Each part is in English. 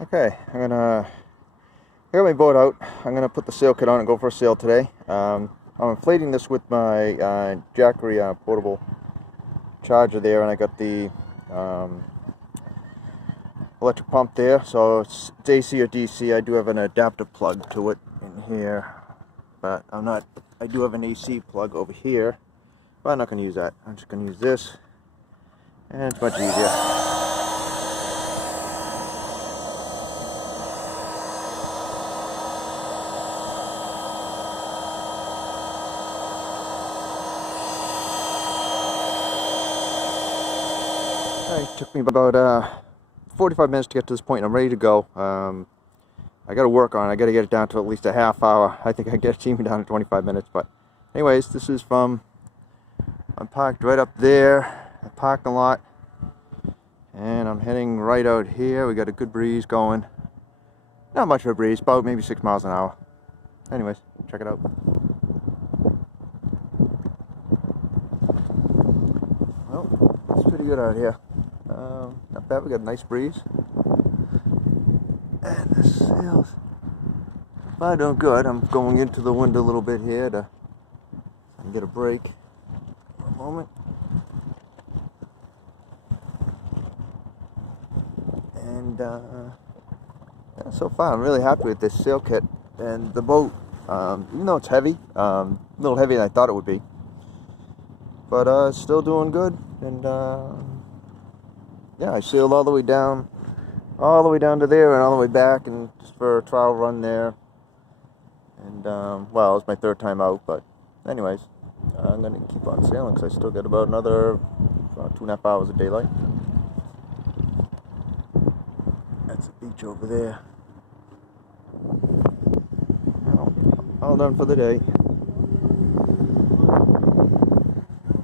Okay, I got my boat out. I'm gonna put the sail kit on and go for a sail today. I'm inflating this with my Jackery portable charger there, and I got the electric pump there, so it's AC or DC. I do have an adapter plug to it in here, but I do have an AC plug over here, but I'm not gonna use that. I'm just gonna use this, and it's much easier. It took me about 45 minutes to get to this point, and I'm ready to go. I got to work on it. I got to get it down to at least a half hour. I think I can get it even down to 25 minutes. But anyways, this is I'm parked right up there, the parking lot, and I'm heading right out here. We got a good breeze going. Not much of a breeze, about maybe 6 miles an hour. Anyways, check it out. Well, it's pretty good out here. Not bad, we got a nice breeze. And the sails are doing good. I'm going into the wind a little bit here to get a break for a moment. And yeah, so far I'm really happy with this sail kit and the boat. Even though it's heavy, a little heavier than I thought it would be, but it's still doing good. And yeah, I sailed all the way down to there and all the way back, and just for a trial run there. And well, it was my third time out, but anyways, I'm gonna keep on sailing because I still got about another 2.5 hours of daylight. That's the beach over there. Well, all done for the day.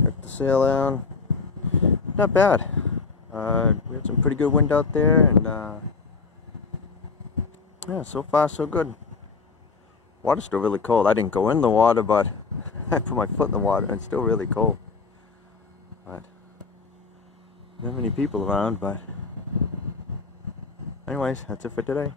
Got the sail down. Not bad. We had some pretty good wind out there, and yeah, so far so good. Water's still really cold. I didn't go in the water, but I put my foot in the water, and it's still really cold. But not many people around, but anyways, that's it for today.